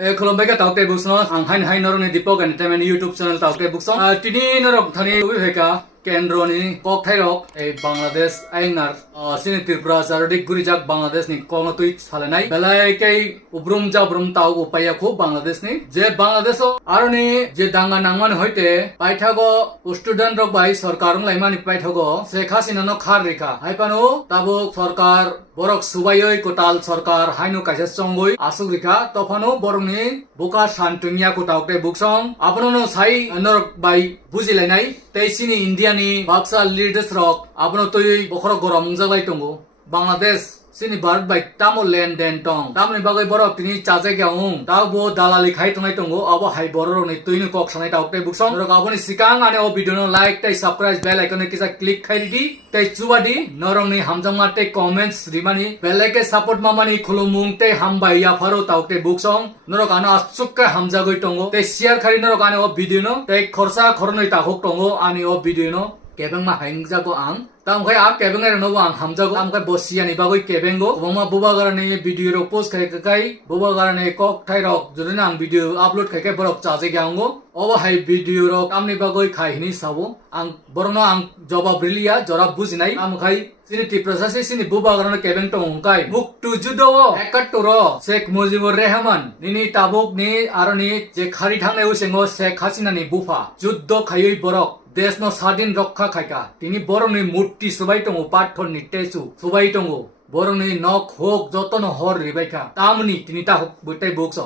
Kolombaga taute busno ang hai nornai dipok entertainment YouTube channel taute busong tini norok thani ubi heka kendroni kok thairok ei Bangladesh aingnar sini Tripura Sarodik gurijak Bangladesh ni kono tuit salenai belai kai ubrum tau upaya khu Bangladesh ni je Bangladesh aroni je danga nangman hoite paithago student rok bai sarkarung laimani paithago Sheikh Hasina no khar rekha haipano tabo sarkar borok subayoi Kutal sarkar hainu kaisa chongoi asuk rekha tofano borongni buka santungya kutaukte buksong apnono sai norok bai bujilainai teisini India ni baksa leaders rok apno toi bokhoro gorom jabai tongo Bangladesh sini Bharat bai tamo lenden tong tamni bagai borok tini chaje gyang tabo dalali khai tongai tongo abo hai borok ni tuinu kok sanai taukte buksong rok aboni sikang ane o video no like tai subscribe bell icon kisa click khai di tai chubadi norong ni hamjama te comments rimani bell icon support mamani khulumung te hambai ya pharo taukte buksong norok ana asukka hamja goi tongo te share khari norok ane o video no te khorsa khornoi ta hok tongo ani o video no kebeng ma haingja go ang tam khai ap kebeng er no ang hamja go am khai bosia ni bagoi kebeng go boma buba garane video ro post khai kai buba garane kok thai rok jurina ang video upload khai kai borok chaje gyang go oba hai video ro amni bagoi khai ni sabo ang borno ang jawab rilia jora bujinai am khai sini Tripura sini buba garane kebeng tong kai muk tu judo ekaturo Sheikh Mujibur Rahman nini tabuk ni aroni je khari thangnai usengo Sheikh Hasina ni bufa juddo khayoi borok দেশ ন স্বাধীন রক্ষা খাইকা তিনি বরংনি মূর্তি সবাই টঙ্গো পাথর নি টেসু সবাই টঙ্গো বরংনি নখ হোক যতন হর রিবাইকা তামনি তিনি তা বইটাই বকস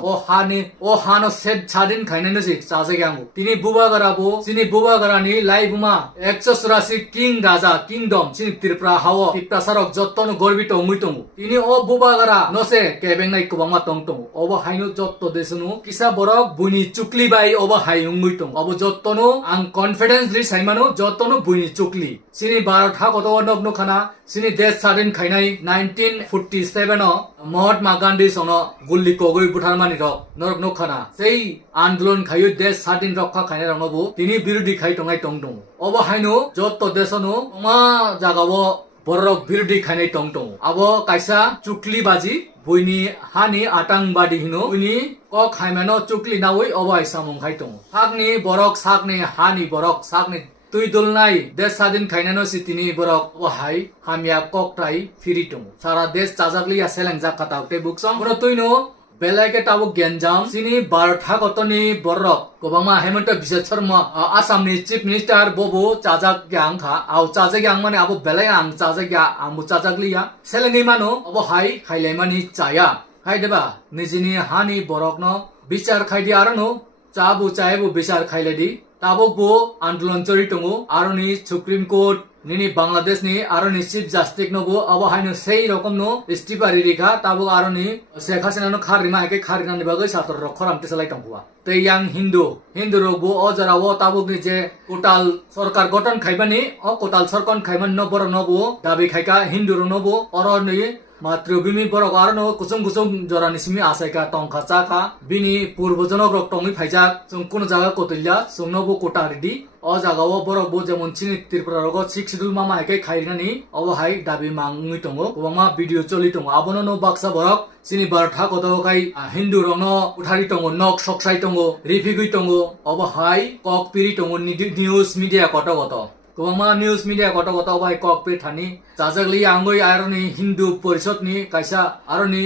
ও হানো সেট স্বাধীন খাইনানো সে চাজে গাঙ্গো তিনি বুবা গারাবো সিনি বুবা গারানি লাইবুমা 184 কিং রাজা কিংডম সিনি ত্রিপুরা হাও ত্রিপ্রাসারক যতন গর্বিত মুই টঙ্গো তিনি ও বুবা গারা নসে কেবেং নাই কুবাংমা টং টঙ্গো of হাইনো যত্ত দেশনু কিসা Borok Buni চুকলি by of high মুই টং অব যতনো আং কনফিডেন্স রি সাইমানো যতনো বুনি চুকলি সিনি 12 থা কত নগ্ন খানা সিনি দেশ স্বাধীন খাইনাই 1947 মহাত্মা গান্ধী সন গুল্লি কগৈ বুঠারমানি রক নরক নখানা সেই আন্দোলন খাইও দেশ স্বাধীন রক্ষা খাইনাই রংনবু তিনি বিরোধী খাই টঙ্গাই টং টং অব হাইনো যত দেশনো মা জাগাবো বরক বিরোধী খাইনাই টং টং আব কাইসা চুকলি বাজি বইনি হানি আতঙ্কবাদী হিনো উনি কক হাইমানো চুকলি নাওই অব আইসা মংখাই টং সাকনি বরক সাকনি হানি বরক সাকনি তুই দোলনাই দেশ স্বাধীন খাইনানো সিতিনি বরক ওহাই হামিয়া ককটাই ফিরি টং সারা দেশ চাজাকলিয়া সেলেংজা কাটাউতে বুকসং কোন তুইনো বেলাইকে তাবু গেনজাম সিনি 12 থা কতনি বরক গোবাংমা হেমন্ত Biswa Sarma আসামনি chief minister ববো চাজাক gang খা আও চাজে গ্যাং মানে আবো বেলাই আং চাজে গ্যা আমু চাজাকলিয়া সেলেঙ্গি মানো অব হাই খাইলাইমানি চায়া খাইদেবা নিজিনি হানি বরক ন বিচার খাইদি আরনো চাবু চাইবু বিচার খাইলেদি tabok bo आंदोलन चोरी टंगो आरोनि सुप्रीम कोर्ट निनी बांग्लादेश नि आरोनि चीफ जस्टिस नो बो अब हाइनो सेई रकम नो इस्टिफारि रेखा tabok आरोनि Sheikh Hasina no खारिमा हेके खारिना नि बागै सातर रख खरामते सलाई टंगुवा ते yang hindu rok bo o jara o tabok ni je Kutal सरकार गठन खाइबानि o Kutal सरकार खाइमान no bor no bo dabi खाइका hindu ro no bo oroni মাতৃভূমি বরক আরনো কুসুম কুসুম জরানি সিমি আসাইকা টংখা চাকা বিনি পূর্বজনক রক টংনি ফাইজাক जों কোন জায়গা কতইলা जोंनोबो কোটা রেডি অ জায়গাও বরক বো যেমন চিনি ত্রিপুরা রগ 6 শিডিউল মামা হেকে খাইরানি অব হাই দাবি মাংনি টংগো ওমা ভিডিও চলি টংগো আবনো নো বাক্সা বরক চিনি বারথা কত কাই হিন্দু রং উঠারি টংগো নক সকসাই টংগো রিফিগুই টংগো অব হাই কক পিরি টংগো নিউজ মিডিয়া কত কত गोबांमा न्यूज मीडिया गट गट बाय कॉकपीट थानी जाजगली आंगोय आरोनि हिंदू परिषद नि कायसा आरोनि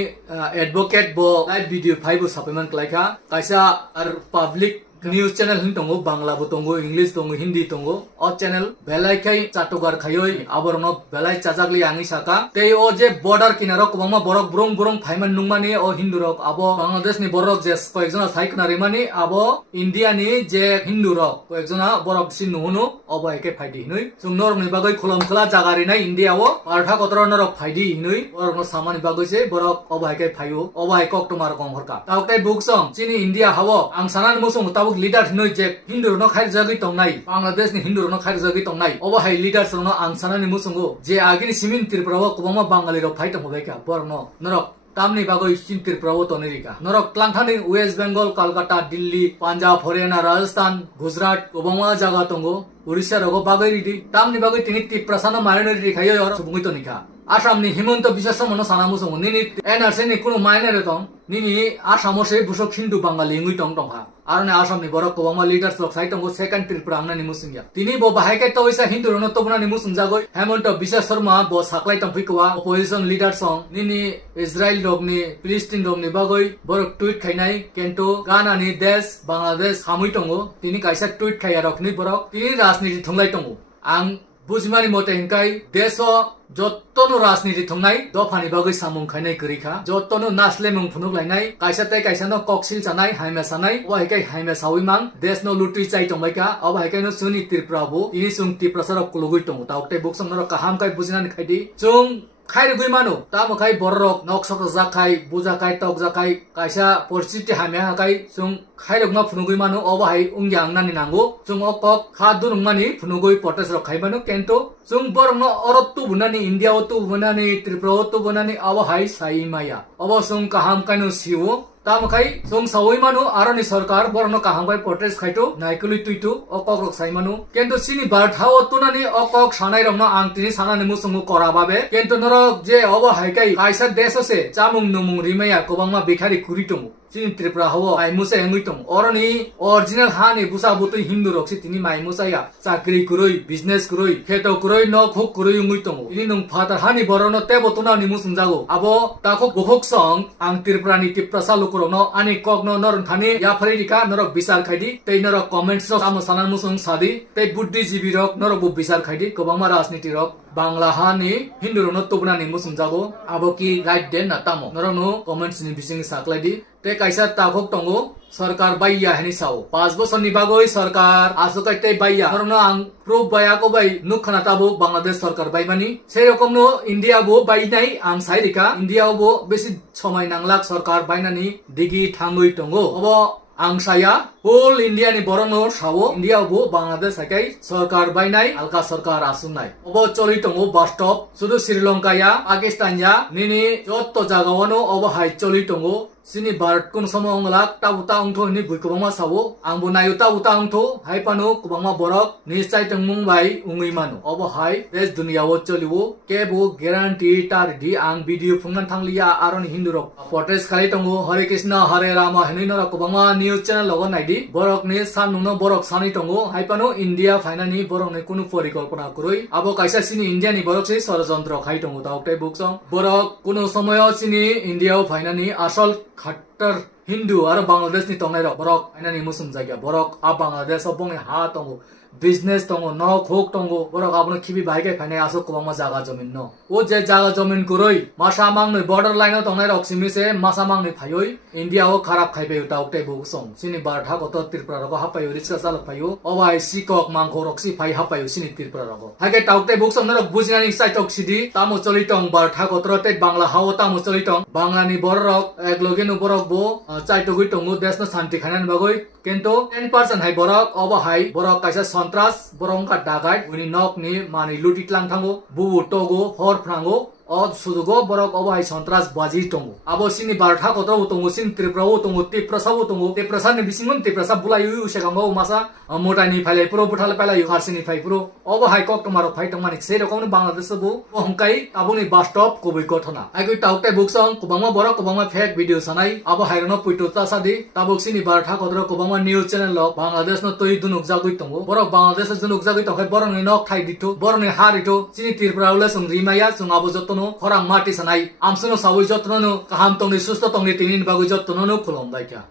एडवोकेट बो लाइव वीडियो फाइबो सप्लीमेंट लाइका कायसा आर पब्लिक न्यूज चैनल हिन टंगो बांग्ला बो टंगो इंग्लिश टंगो हिंदी टंगो अ चैनल बेलाइखाय चाटुगार खायोय आबरनो बेलाइ चाजागली आंगि साका ते ओ जे बॉर्डर किनारो गोबांमा बरक ब्रं फाइमान नुंगमानि अ हिंदू रक आबो बांग्लादेश नि बरक जे कयजना साइकना रेमानि आबो इंडिया नि जे हिंदू रक कयजना बरक सिन नुहुनो अबो एके फाइदि हिनुय जों नरमनि बागै खलम खला जागारिनाय इंडियाओ पारथा कतर नरक फाइदि हिनुय बरकनो सामानि बागै से बरक अबो एके फाइयो अबो एके अक्टोबर गंहरका तावते बुकसं चिनि इंडिया हावो आं सानान मोसं लिडार हिनुय जे हिंदू रनो खाइ जागै तंनाय बांग्लादेश नि हिंदू रनो खाइ जागै तंनाय अबो हाय लिडार्स रनो आं सानानि मुसंगो जे आगिनि सिमिन त्रिपुराव गोबांमा बांगाली रक फाइट होबायका बरनो नरक तामनि बागै सिन त्रिपुराव तनेरिका नरक क्लांथानि वेस्ट बेंगल कलकाता दिल्ली पांजाब हरियाणा राजस्थान गुजरात गोबांमा जागा तंगो उड़ीसा रगो बागै रिदि तामनि बागै तिनि त्रिपुरासानो मारनो रिदि खायो और सुबुङै तनिका Asamni Himonto Bisasamo Sanamuso, Nini, Enerseni Kuno Minor, Nini, Asamose, Busok Hindu Bangali, Tonga. Arne Asam Borok Khe leaders of Saitongo second Tripurana Nimusinga. Tini Bo Bahakato is a Hindu Notobana Nimusunzago, Hamonto Bisasarma, Bos Haklaitan Pikua, opposition leader song, Nini, Israel Dogni, Palestine Dogni Bagoi, Borok Tweet Kainai, Kento, Ghana ni Des, Bangladesh, Hamuitongo, Tini Kaisa Tweet Kayarokni Borok, Tini Rasni Tunglaitongo. Ang Buzimani Motenkai, Deso, Jotono Rasni Tungai, Dopani Bagui Samung Kainai Kurika, Jotono Naslemung Punulainai, Kaisate Kaisano Koksil Sanai, Haimesanai, Wahike Haimesawiman, Des no Lutri Chaitomaka, Awakano Suni Tirprabo, Inisung Tiprasar Kuluguitum, Taute Books on Kahamkai Buzinan Kadi, Chung. Kai Guimano, Tamakai Borok, Noxok Zakai, Buzakai, Tok Zakai, Kaisa, Porciti Hamakai, Sung Kai of Nopunugimano, Ovai, Ungyang Naninango, Sung Okok, Hadun Mani, Punugui, Portes of Kaibano, Kento, Sung Borno, Orotu Bunani, India, Otu Bunani, Tripro, Bunani, Awahai, Saimaya, Ova Sung Kaham Kanu Siwo. Tamakai, Sung Sawimano, Arani Sarkar, Borno Kahambai Portes Kaito, Naikuli Tuitu, Okok Saimanu, Kento Sini Bart, how Tunani, Okok, Shanai Rama, Antini, Sananimusumu Korababe, Kento Noro, J. Over Haikai, Kaisa Desose, Chamung Numung Rimaya, Kobama Bikari Kuritumu. Sini Tripura Hawa, I Musa Enguitum, Orani, original Hani, Busa Butu Hindu Roxy, my Musaya, Sakri Kurui, business Kurui, Keto Kurui, no Cook Kurui Muitum, Inung Pata Hani Borono, Tebotuna Nimusunzago, Abo, Tako Bohok song, Ang Triprani Tiprasalukurono, Ani Kogno Norn Hani, Yaparika, Norok Bisal Kadi, Tay Norok comments of Amasanan Musung Sadi, Tay Buddhi Zibirok, Norobu Bisal Kadi, Kobama Rasniti Rock, Bangla Hani, Hindu no Tubuna Nimusunzago, Aboki, right then Natamo, Norono, comments in Bising Sakladi. Te kaisa takok tongo sarkar baiya heni sao 5 bosor ni bagoi sarkar asukai te baiya korno ang proof baya ko bai nukhana tabo bangladesh sarkar bai bani sei rokom no india bo bai nai ang sairika india bo besi somai nanglak sarkar bainani digi thangoi tongo obo ang saya whole India ni borono sawo India bo Bangladesh sakai sarkar bainai alka sarkar asunai obo choli tongo bus stop sudu Sri Lanka ya Pakistan ya nini jotto jagawano obo hai choli tongo Sini Bharat kun sama ngelak tahu tahu ni bui kubangma sawo angbu nayu tahu tahu hai panu kubangma borok niscai tengmung bai ungui manu obo hai des dunia wo choliwo kebo guarantee tar di ang video fungan thanglia aron hindu rok portrait khali tongo Hare Krishna Hare Rama heni nora kubangma news channel logon naidi borok ni sanuno borok sani tongo hai panu India finani borok ni kunu porikolpona kuroi abo kaisa sini India ni borok sei sorojantro khai tongo tauktai boksong borok kuno samoyo sini India finani asol Khatar Hindu or Bangladesh ni tongai rok borok aina ni musum jaga borok a Bangladesh obong ha tongo business tongo no khok tongo borok abno khibi bhaikai phane asok kobangma jaga jamin no o je jaga jamin kuroi masamang ni border line tongai rok simise masamang ni phayoi India o kharap khaibe uta ukte bogsong sini bartha goto Tripura rok hapayo riska salok phayo obai sikok mangkho rok si phai hapayo sini Tripura rok hage taukte bogsong norok bujinani sai tok sidi tamo cholitong bartha gotro te bangla hawo tamo cholitong bangla ni borok rok ekloge no borok bo chai togui tongo desno santi khanan bagoi kento 10% hai borok obo hai borok kaisa Santras borong ka dagai uni nok ni mani luti tlang thango bubu togo hor frango o sudugo borok obo hai Santras baji tongo abo sini bartha kotro tongo sin Tripura tongo Tiprasa tongo Tiprasa ni bisingun Tiprasa bulayu sekango masa mota ni phale pro buthal pala yu harsini phai pro obo hai kok tomaro phai tongmani sei rokom Bangladesh bo hongkai aboni bus stop kobui kothona agui tauktai buksong kubangma borok kubangma fake video sanai abo hairono puitota sadi tabuk sini bartha kotro kubangma news channel lok Bangladesh no toi dunuk jagui tongo borok Bangladesh junuk jagui tongkai borok ni nok thai ditu borok ni harito sini Tripura ule sung rimaya sung abo jotono khorang mati sanai amsuno sawi jotono no kaham tongni susto tongni tinin bagui jotono no khulom daikya